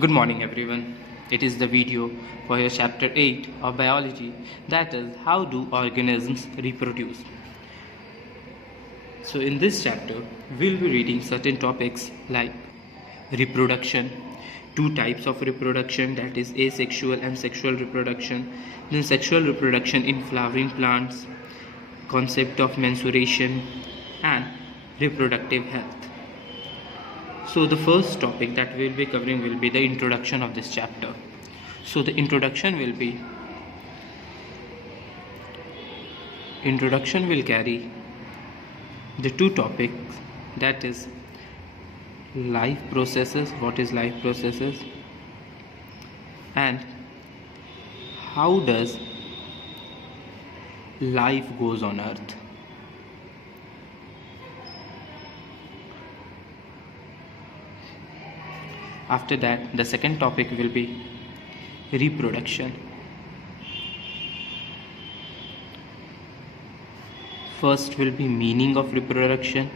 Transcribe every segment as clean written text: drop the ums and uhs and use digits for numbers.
Good morning, everyone. It is the video for your chapter 8 of biology, that is, how do organisms reproduce. So, in this chapter, we'll be reading certain topics like reproduction, two types of reproduction, that is, asexual and sexual reproduction, then sexual reproduction in flowering plants, concept of menstruation, and reproductive health. So the first topic that we'll be covering will be the introduction of this chapter. So the introduction will carry the two topics, that is life processes, what is life processes, and how does life goes on earth. After that, the second topic will be reproduction. First will be meaning of reproduction.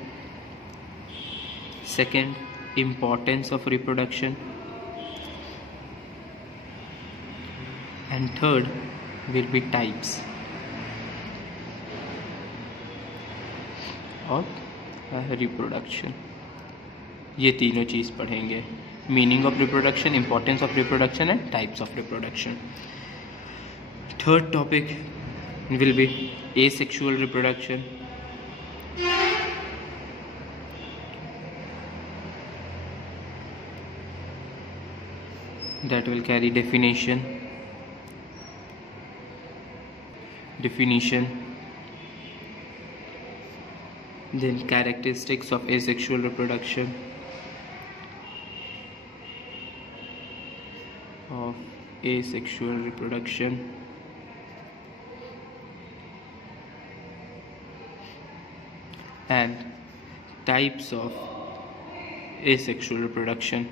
Second, importance of reproduction. And third will be types of reproduction. ये तीनों चीज़ पढ़ेंगे, meaning of reproduction, importance of reproduction and types of reproduction. Third topic will be asexual reproduction. That will carry definition, then characteristics of asexual reproduction, and types of asexual reproduction.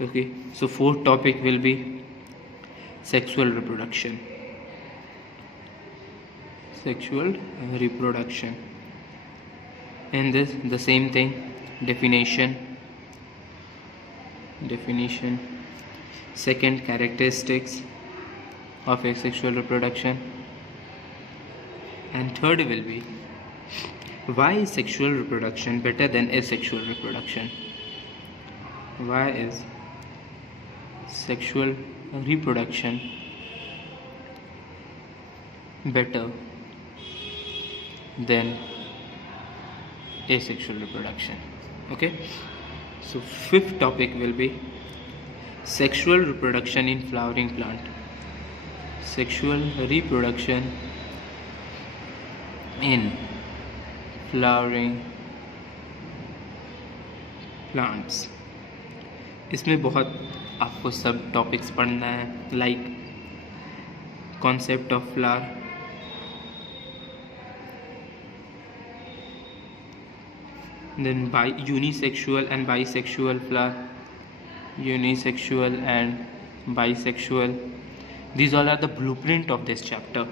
Okay, so fourth topic will be sexual reproduction. In this, the same thing, definition, second, characteristics of asexual reproduction, and third will be why is sexual reproduction better than asexual reproduction. Why is sexual reproduction better than asexual reproduction? Okay, so fifth topic will be sexual reproduction in flowering plant. Sexual reproduction in flowering plants. इसमें बहुत आपको सब topics पढ़ना है, like concept of flower, then unisexual and bisexual flower, unisexual and bisexual. These all are the blueprint of this chapter.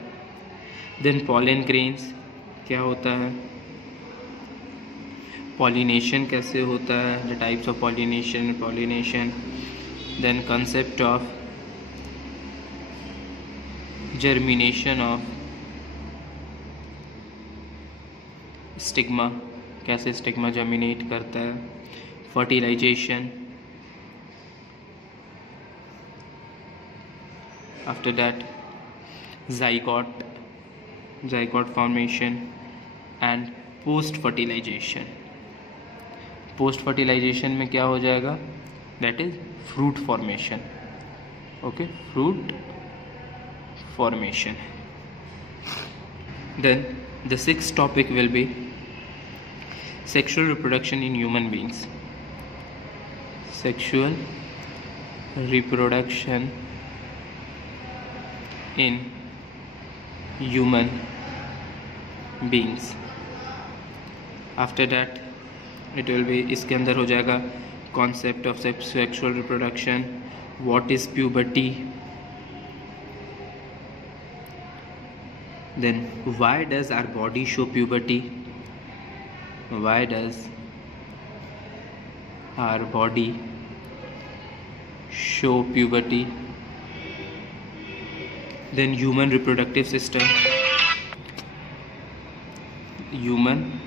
Then pollen grains क्या होता है, pollination कैसे होता है, the types of pollination, then concept of germination of stigma, कैसे stigma germinate करता है, fertilization. After that zygote formation and post fertilization में क्या हो जाएगा, that is fruit formation. Okay, fruit formation. Then the sixth topic will be sexual reproduction in human beings. Sexual reproduction in human beings. After that it will be, इसके अंदर हो जाएगा concept of sexual reproduction, what is puberty, then why does our body show puberty, why does our body show puberty? Then human reproductive system. Human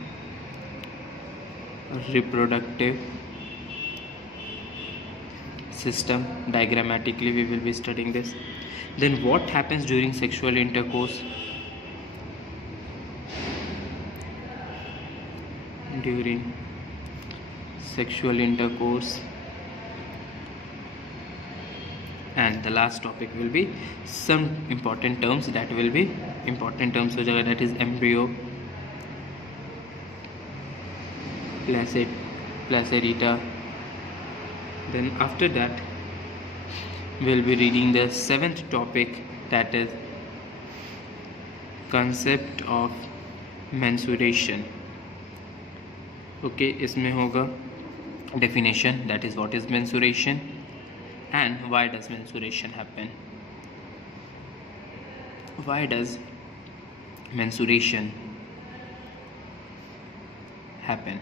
reproductive system, diagrammatically we will be studying this. Then what happens during sexual intercourse? During sexual intercourse. And the last topic will be some important terms that will be important terms हो जाएगा, that is embryo, placenta. Then after that we'll be reading the 7th topic, that is concept of menstruation. Okay, इसमें होगा definition, that is what is menstruation and why does menstruation happen. Why does menstruation happen?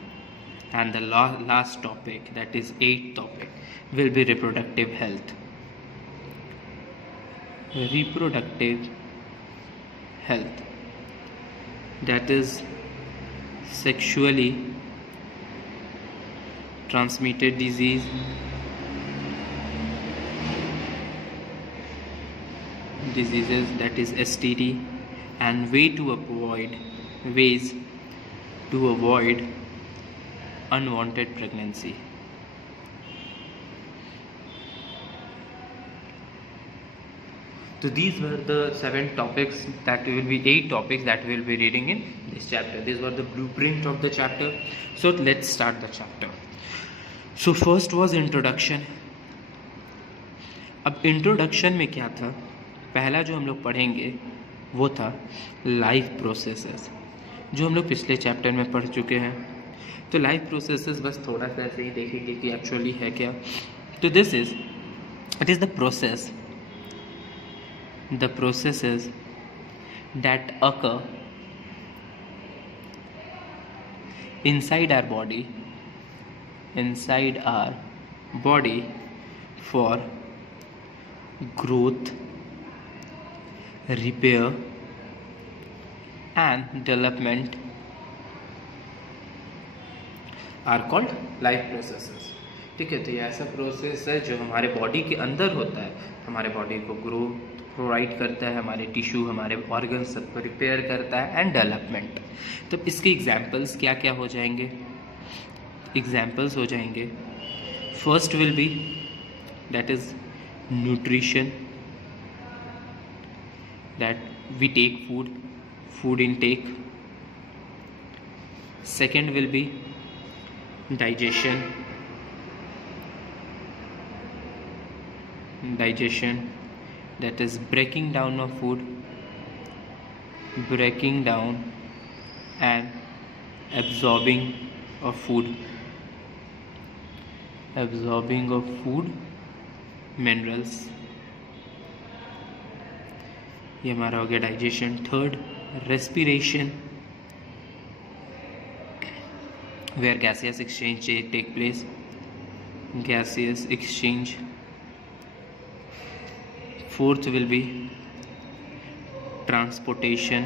And the last topic, that is 8th topic, will be reproductive health. Reproductive health, that is sexually transmitted disease, diseases, that is STD, and ways to avoid unwanted pregnancy. So these were the 7 topics, that will be 8 topics that we will be reading in this chapter. These were the blueprint of the chapter. So let's start the chapter. So first was introduction. अब introduction में क्या था, पहला जो हम लोग पढ़ेंगे वो था लाइफ प्रोसेसेस, जो हम लोग पिछले चैप्टर में पढ़ चुके हैं. तो लाइफ प्रोसेसेस बस थोड़ा सा ऐसे ही देखेंगे कि एक्चुअली है क्या. तो it is the processes that occur inside our body for growth, repair and development are called life processes. ठीक है, तो ये ऐसा प्रोसेस है जो हमारे बॉडी के अंदर होता है, हमारे बॉडी को ग्रोथ प्रोवाइड करता है, हमारे टिश्यू, हमारे ऑर्गन्स सबको रिपेयर करता है एंड डेवलपमेंट. तो इसके एग्जांपल्स क्या क्या हो जाएंगे? एग्जांपल्स हो जाएंगे, first will be that is nutrition, that we take food intake. Second will be digestion, that is breaking down of food, and absorbing of food minerals. ये हमारा हो गया digestion. Third, respiration, where gaseous exchange take place. Fourth will be transportation,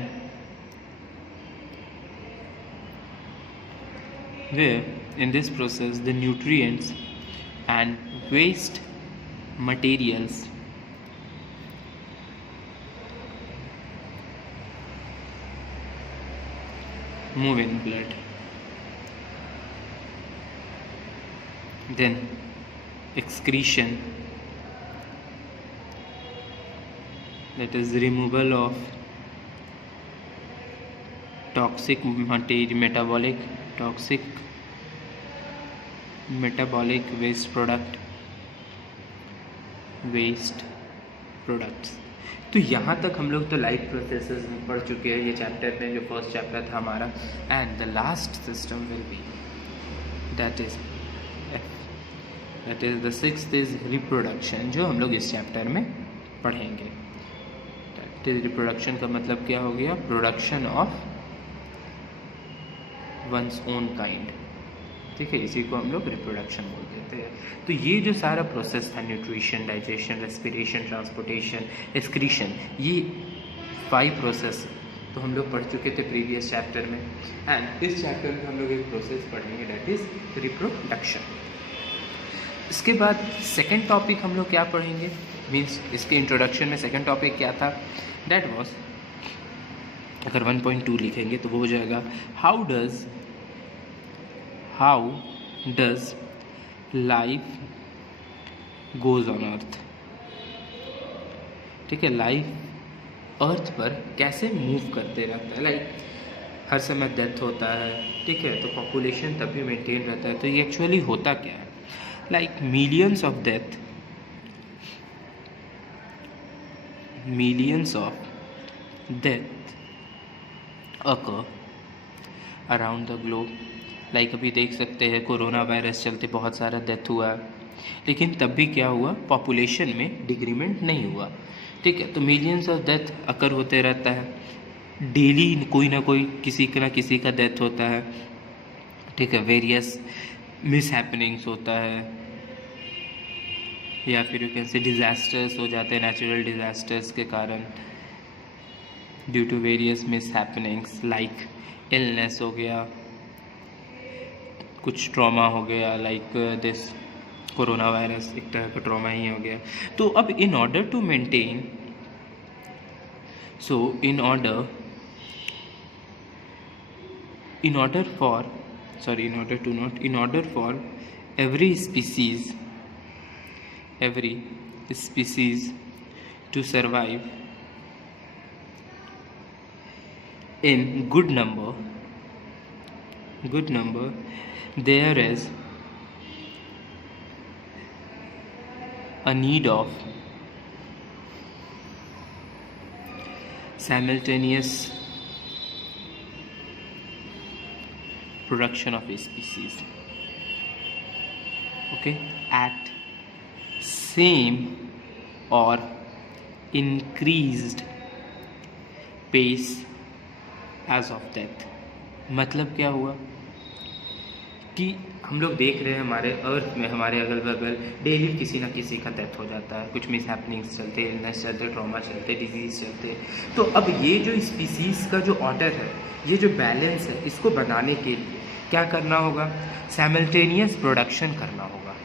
where in this process the nutrients and waste materials move in blood. Then excretion, that is removal of toxic metabolic waste products. तो यहाँ तक हम लोग तो life processes में पढ़ चुके हैं ये चैप्टर में, जो फर्स्ट चैप्टर था हमारा. And the last system will be that is the sixth is reproduction, जो हम लोग इस चैप्टर में पढ़ेंगे. दैट इज रिप्रोडक्शन का मतलब क्या हो गया? Production of one's own kind. ठीक है, इसी को हम लोग रिप्रोडक्शन बोल देते हैं। तो ये जो सारा प्रोसेस था, nutrition, digestion, respiration, transportation, excretion, ये 5 प्रोसेस तो हम लोग पढ़ चुके थे प्रीवियस चैप्टर में। एंड इस चैप्टर में हम लोग एक प्रोसेस पढ़ेंगे, दैट इज रिप्रोडक्शन। इसके बाद सेकेंड टॉपिक हम लोग क्या पढ़ेंगे, मीन्स इसके इंट्रोडक्शन में सेकेंड टॉपिक क्या था, दैट वॉज, अगर 1.2 लिखेंगे तो वो हो जाएगा how does life goes on earth. ठीक है, लाइफ अर्थ पर कैसे मूव करते रहता है, लाइक हर समय डेथ होता है। ठीक है, तो पॉपुलेशन तभी मेंटेन रहता है। तो ये एक्चुअली होता क्या है, like millions of death occur around the globe। Like अभी देख सकते हैं कोरोना वायरस चलते बहुत सारा डेथ हुआ है, लेकिन तब भी क्या हुआ, पॉपुलेशन में डिक्रीमेंट नहीं हुआ। ठीक है, तो मिलियंस ऑफ डेथ अकर होते रहता है, डेली कोई ना कोई किसी का डेथ होता है। ठीक है, वेरियस मिस हैपनिंग्स होता है, या फिर यू कैन से डिज़ास्टर्स हो जाते हैं, नेचुरल डिज़ास्टर्स के कारण, due to various mishappenings, like illness हो गया, कुछ ट्रॉमा हो गया, लाइक दिस कोरोना वायरस एक तरह का ट्रॉमा ही हो गया। तो अब in order to maintain, so in order for every species to survive in good number, there is a need of simultaneous production of a species, okay, at same or increased pace as of death। मतलब क्या हुआ कि हम लोग देख रहे हैं हमारे अर्थ में, हमारे अगल बगल डेली किसी ना किसी का डेथ हो जाता है, कुछ मिस हैपनिंग्स चलते, इलनेस चलते, ट्रॉमा चलते, डिजीज़ चलते। तो अब ये जो स्पीसीज़ का जो ऑर्डर है, ये जो बैलेंस है, इसको बनाने के लिए क्या करना होगा, साइमल्टेनियस प्रोडक्शन करना होगा।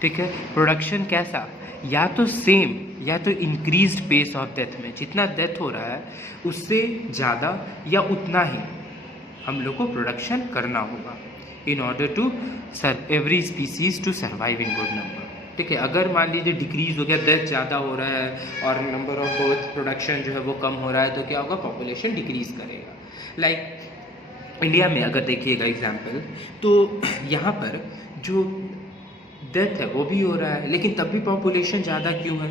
ठीक है, प्रोडक्शन कैसा, या तो सेम या तो इंक्रीज्ड पेस ऑफ डेथ में, जितना डेथ हो रहा है उससे ज़्यादा या उतना ही हम लोग को प्रोडक्शन करना होगा, in order to every species to survive in good number. ठीक है, अगर मान लीजिए डिक्रीज हो गया, डेथ ज़्यादा हो रहा है और नंबर ऑफ बर्थ प्रोडक्शन जो है वो कम हो रहा है, तो क्या होगा, पॉपुलेशन डिक्रीज करेगा। लाइक इंडिया में अगर देखिएगा एग्जाम्पल, तो यहाँ पर जो डेथ है वो भी हो रहा है, लेकिन तब भी पॉपुलेशन ज़्यादा क्यों है,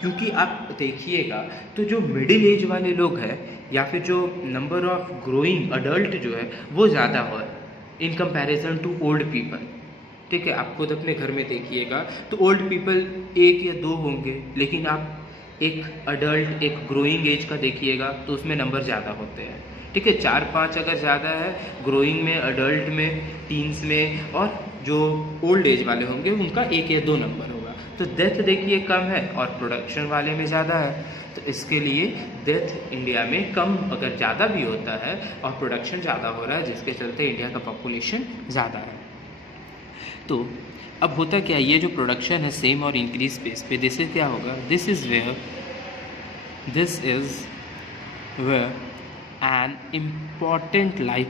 क्योंकि आप देखिएगा तो जो मिडिल एज वाले लोग हैं या फिर जो नंबर ऑफ ग्रोइंग अडल्ट जो है वो ज़्यादा हो in comparison to old people. ठीक है, आप खुद अपने घर में देखिएगा तो ओल्ड पीपल 1 या 2 होंगे, लेकिन आप एक अडल्ट, एक ग्रोइंग एज का देखिएगा तो उसमें नंबर ज़्यादा होते हैं। ठीक है, 4-5 अगर ज़्यादा है ग्रोइंग में, अडल्ट में, टीन्स में, और जो ओल्ड एज वाले होंगे उनका 1 या 2 नंबर होगा। तो डेथ देखिए कम है और प्रोडक्शन वाले में ज़्यादा है, तो इसके लिए डेथ इंडिया में कम अगर ज़्यादा भी होता है और प्रोडक्शन ज़्यादा हो रहा है, जिसके चलते इंडिया का पॉपुलेशन ज़्यादा है। तो अब होता क्या, ये जो प्रोडक्शन है सेम और इंक्रीज स्पेस पे, दिस इज क्या होगा, this is where an important life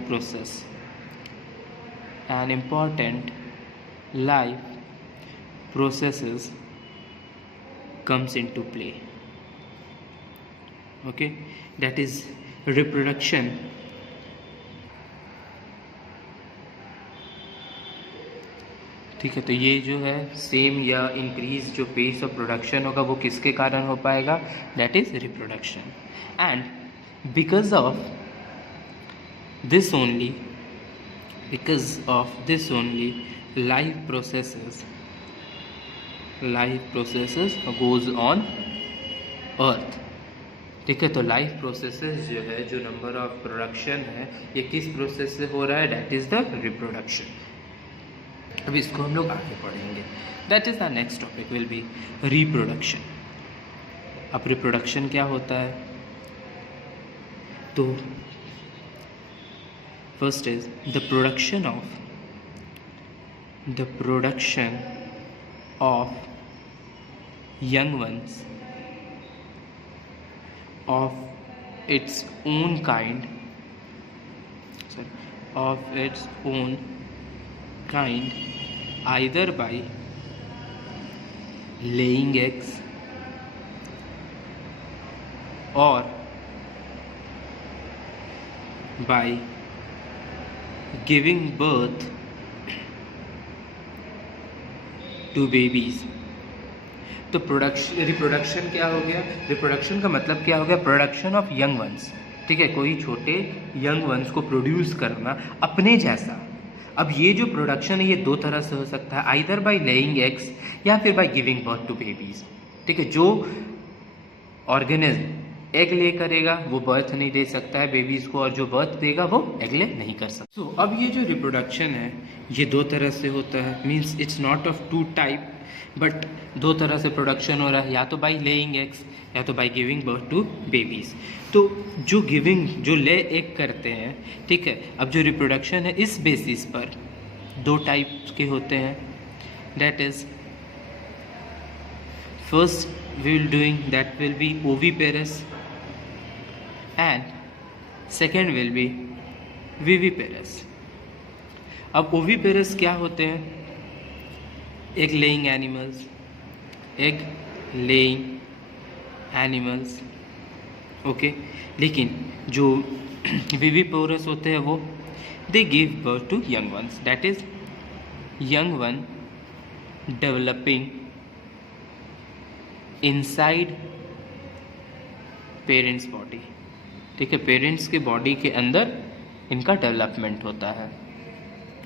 processes comes into play, okay, that is reproduction। ठीक है, तो ये जो है सेम या इंक्रीज जो पेस ऑफ प्रोडक्शन होगा वो किसके कारण हो पाएगा, that is reproduction. And because of this only life processes goes on earth। ठीक है। तो लाइफ प्रोसेसेस जो है, जो नंबर ऑफ प्रोडक्शन है, ये किस प्रोसेस से हो रहा है? That is the reproduction. अब इसको हम लोग आगे पढ़ेंगे। That is the next topic will be reproduction. अब रिप्रोडक्शन क्या होता है? तो first is the production of young ones of its own kind, either by laying eggs or by giving birth to babies। तो रिप्रोडक्शन क्या हो गया? Reproduction का मतलब क्या हो गया? Production of young ones. ठीक है, कोई छोटे यंग वंस को प्रोड्यूस करना अपने जैसा। अब ये जो प्रोडक्शन है ये दो तरह से हो सकता है, आइदर बाय लेइंग एग्स या फिर by giving birth to babies. ठीक है, जो ऑर्गेनिज्म एग ले करेगा वो बर्थ नहीं दे सकता है बेबीज को, और जो बर्थ देगा वो एग ले नहीं कर सकता। तो अब ये जो रिप्रोडक्शन है ये दो तरह से होता है, means it's not of two type, but दो तरह से प्रोडक्शन हो रहा है, या तो बाय लेइंग एग्स या तो by giving birth to babies. तो जो ले एग करते हैं, ठीक है, अब जो रिप्रोडक्शन है इस बेसिस पर दो टाइप के होते हैं। That is first we will doing that will be oviparous and second will be viviparous। अब oviparous क्या होते हैं? Egg laying animals, okay. लेकिन जो विविपोरस होते हैं वो they give birth to young ones, that is young one developing inside parents body. ठीक है, पेरेंट्स के बॉडी के अंदर इनका डेवलपमेंट होता है,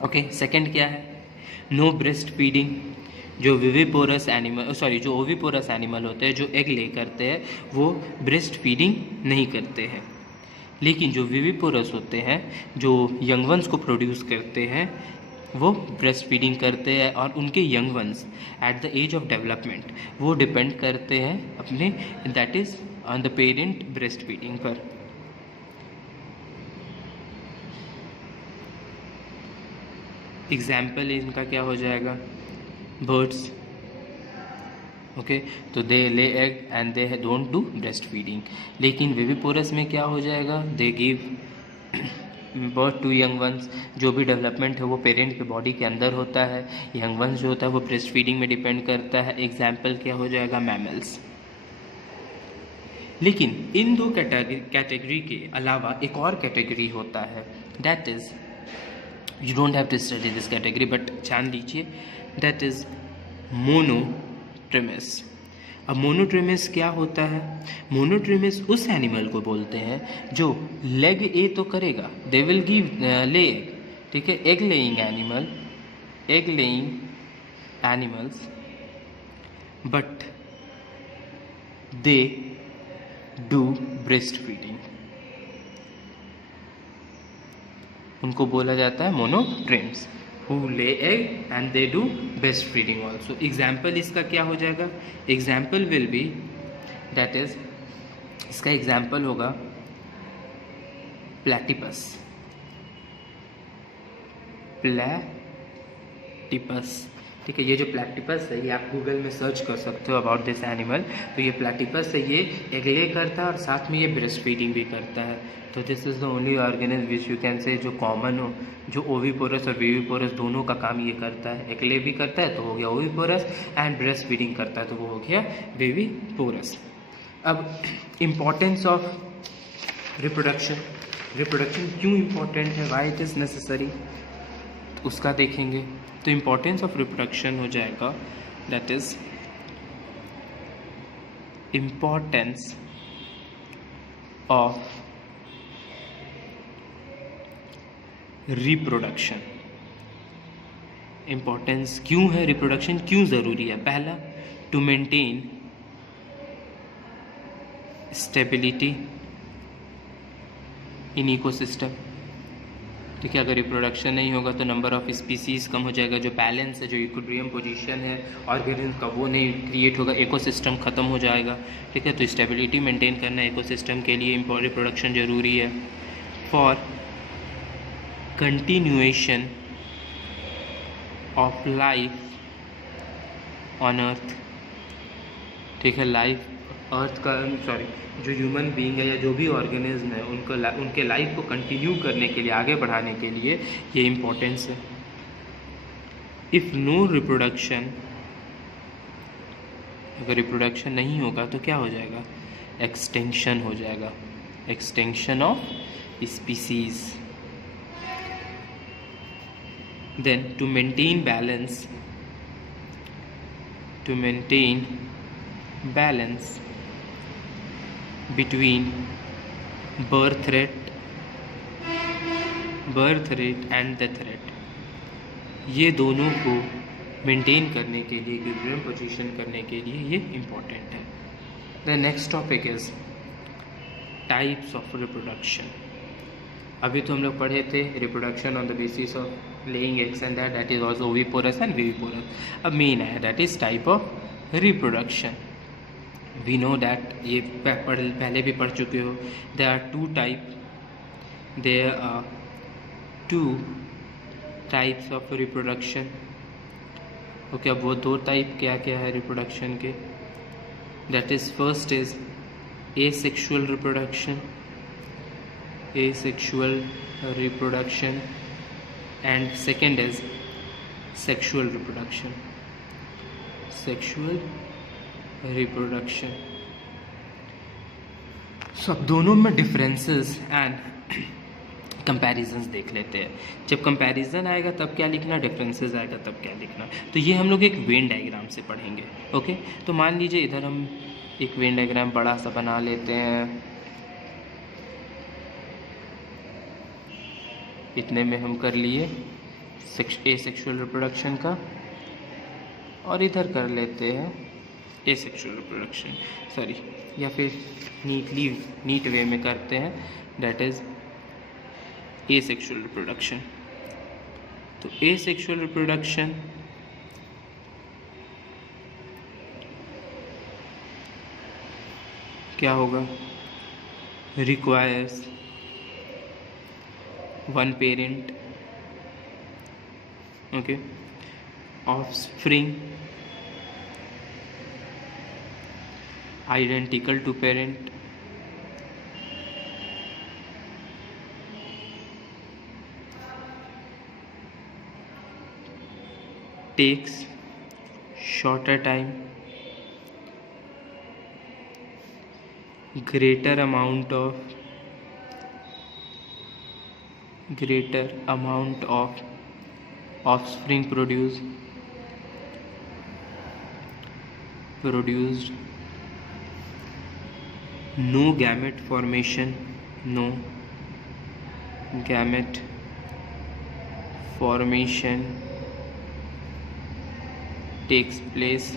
ओके। सेकंड क्या है? No breast feeding. जो ओविपोरस एनिमल होते हैं जो एग ले करते हैं वो ब्रेस्ट फीडिंग नहीं करते हैं, लेकिन जो विविपोरस होते हैं जो यंग वंस को प्रोड्यूस करते हैं वो ब्रेस्ट फीडिंग करते हैं, और उनके young ones at the age of development वो डिपेंड करते हैं अपने, that is on the parent breast feeding पर। एग्जाम्पल इनका क्या हो जाएगा? Birds, okay. तो they lay egg and they don't do breast feeding. लेकिन विविपोरस में क्या हो जाएगा? They give birth to young ones. जो भी डेवलपमेंट है वो पेरेंट के बॉडी के अंदर होता है, यंग वंस जो होता है वो ब्रेस्ट फीडिंग में डिपेंड करता है। एग्जाम्पल क्या हो जाएगा? मैमल्स। लेकिन इन दो कैटेगरी के अलावा एक और कैटेगरी होता है, that is, you don't have to study this category but जान लीजिए, दैट इज़ मोनोट्रिमस। अब मोनोट्रिमस क्या होता है? मोनोट्रिमस उस एनिमल को बोलते हैं जो लेग ए तो करेगा, दे विल गिव ले एग, ठीक है, egg laying animals, but they do breast feeding. उनको बोला जाता है मोनोट्रिम्स, who lay egg and they do breast feeding also। Example इसका क्या हो जाएगा? Example will be, that is, इसका एग्जाम्पल होगा प्लैटिपस। ठीक है, ये जो प्लैटिपस है ये आप गूगल में सर्च कर सकते हो अबाउट दिस एनिमल। तो ये प्लैटिपस है, ये एग ले करता है और साथ में ये ब्रेस्ट फीडिंग भी करता है। तो this is the only organism which you can say जो कॉमन हो, जो ओविपोरस और विविपोरस दोनों का काम ये करता है। एग ले भी करता है तो हो गया ओविपोरस, एंड ब्रेस्ट फीडिंग करता है तो वो हो गया विविपोरस। अब इम्पॉर्टेंस ऑफ रिप्रोडक्शन क्यों इम्पॉर्टेंट है, वाई इट इज़ नेसेसरी, उसका देखेंगे। तो इम्पॉर्टेंस ऑफ रिप्रोडक्शन हो जाएगा, that is importance of reproduction. Importance क्यों है, रिप्रोडक्शन क्यों ज़रूरी है? पहला, to maintain stability in ecosystem. ठीक है, अगर रिप्रोडक्शन नहीं होगा तो नंबर ऑफ स्पीसीज़ कम हो जाएगा, जो बैलेंस है, जो इक्विलिब्रियम पोजीशन है ऑर्गेनिज्म का वो नहीं क्रिएट होगा, इकोसिस्टम ख़त्म हो जाएगा। ठीक है, तो स्टेबिलिटी मेंटेन करना इकोसिस्टम के लिए रिप्रोडक्शन ज़रूरी है। For continuation of life on earth. ठीक है, लाइफ अर्थ का जो ह्यूमन बीइंग है या जो भी ऑर्गेनिज्म है उनके लाइफ को कंटिन्यू करने के लिए, आगे बढ़ाने के लिए ये इम्पोर्टेंस है। इफ़ नो रिप्रोडक्शन, अगर रिप्रोडक्शन नहीं होगा तो क्या हो जाएगा? एक्सटेंशन हो जाएगा, extension of species. Then to maintain balance between birth rate and death rate, ये दोनों को मेंटेन करने के लिए, इक्विलिब्रियम पोजीशन करने के लिए ये इम्पोर्टेंट है। The next topic is types of reproduction. अभी तो हम लोग पढ़े थे reproduction on the basis of laying eggs and that is also oviparous and viviparous. अब मेन है that is type of reproduction. We know that, ये पहले भी पढ़ चुके हो। There are two types of reproduction. Okay, अब वो दो टाइप क्या क्या है रिप्रोडक्शन के? That is first is asexual reproduction and second is sexual reproduction। सो अब दोनों में डिफरेंसेस एंड कंपैरिजंस देख लेते हैं। जब कंपैरिजन आएगा तब क्या लिखना, डिफरेंसेस आएगा तब क्या लिखना। तो ये हम लोग एक वेन डायग्राम से पढ़ेंगे। ओके, तो मान लीजिए इधर हम एक वेन डायग्राम बड़ा सा बना लेते हैं। इतने में हम कर लिए एसेक्सुअल रिप्रोडक्शन का, और इधर कर लेते हैं एसेक्सुअल रिप्रोडक्शन, सॉरी, या फिर नीट वे में करते हैं, दैट इज एसेक्सुअल रिप्रोडक्शन। तो एसेक्सुअल रिप्रोडक्शन क्या होगा? Requires one parent, okay, offspring identical to parent, takes shorter time, greater amount of offspring produced, no gamete formation takes place।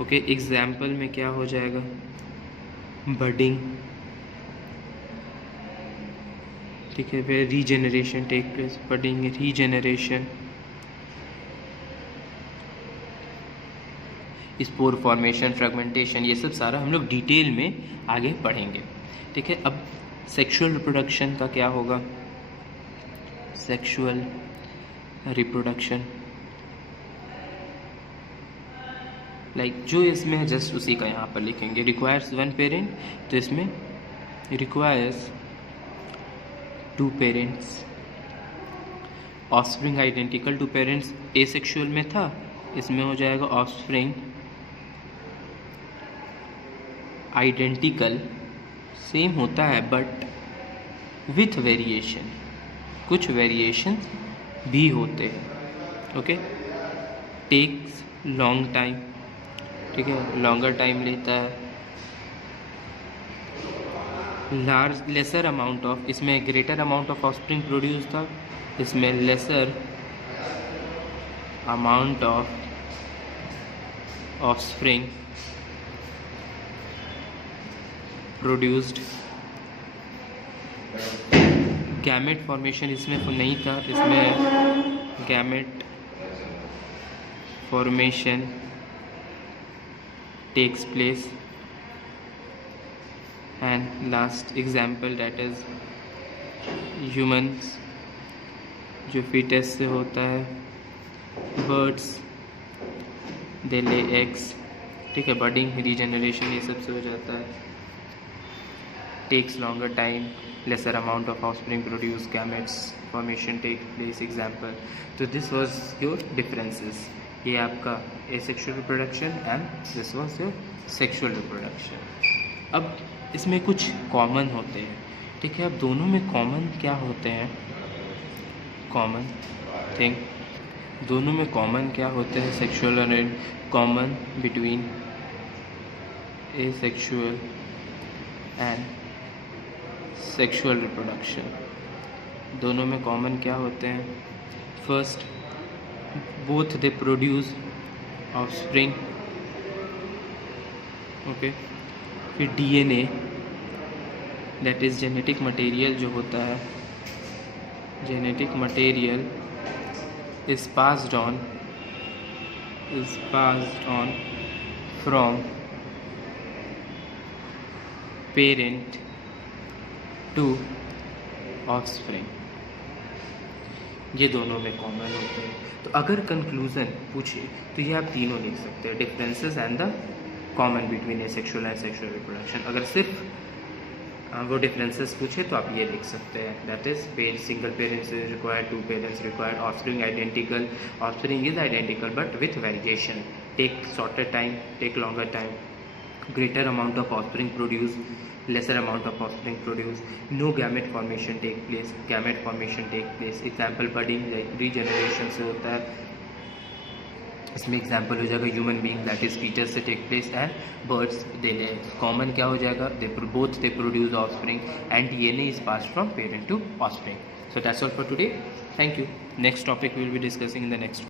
ओके, example में क्या हो जाएगा? बडिंग, ठीक है, फिर regeneration take place, budding, regeneration, spore formation, fragmentation, ये सब सारा हम लोग डिटेल में आगे पढ़ेंगे। ठीक है, अब सेक्सुअल रिप्रोडक्शन का क्या होगा? सेक्सुअल रिप्रोडक्शन जो इसमें जस्ट उसी का यहाँ पर लिखेंगे। रिक्वायर्स वन पेरेंट, तो इसमें requires two parents. Offspring identical to parents asexual में था, इसमें हो जाएगा ऑफस्प्रिंग आइडेंटिकल, सेम होता है बट विथ वेरिएशन, कुछ वेरिएशन भी होते हैं। ओके, टेक्स लॉन्ग टाइम, ठीक है, लॉन्गर टाइम लेता है। लेसर अमाउंट ऑफ, इसमें greater amount of offspring produce था, इसमें lesser amount of offspring produced. Gamete formation इसमें नहीं था, इसमें gamete formation takes place. And last example that is humans, जो फीटस से होता है। बर्ड्स दे ले एग्स, ठीक है, बर्डिंग, रीजनरेशन, ये सब से हो जाता है। Takes longer time, lesser amount of offspring produce, gametes formation take place, example. तो this was your differences. ये आपका asexual reproduction and this was your sexual reproduction. अब इसमें कुछ कॉमन होते हैं, ठीक है। अब दोनों में कॉमन क्या होते हैं? कॉमन थिंग, दोनों में कॉमन क्या होते हैं? सेक्सुअल और common between asexual and sexual reproduction, दोनों में कॉमन क्या होते हैं? First, both they produce offspring, okay. फिर DNA that is genetic material जो होता है, genetic material is passed on from parent to offspring. ये दोनों में कॉमन होते हैं। तो अगर कंक्लूज़न पूछे तो ये आप तीनों लिख सकते हैं, differences and the common between asexual and sexual reproduction. अगर सिर्फ वो डिफरेंसेस पूछे तो आप ये लिख सकते हैं, that is single parents is required, two parents required, offspring identical, offspring is identical but with variation, take shorter time, take longer time, greater amount of offspring produced, lesser amount of offspring produced, no gamete formation take place, gamete formation take place, example budding regeneration से होता है। इसमें example हो जाएगा human being that is features से take place, and birds they lay. Common क्या हो जाएगा? Both they produce offspring and DNA is passed from parent to offspring. So that's all for today, thank you. Next topic we will be discussing in the next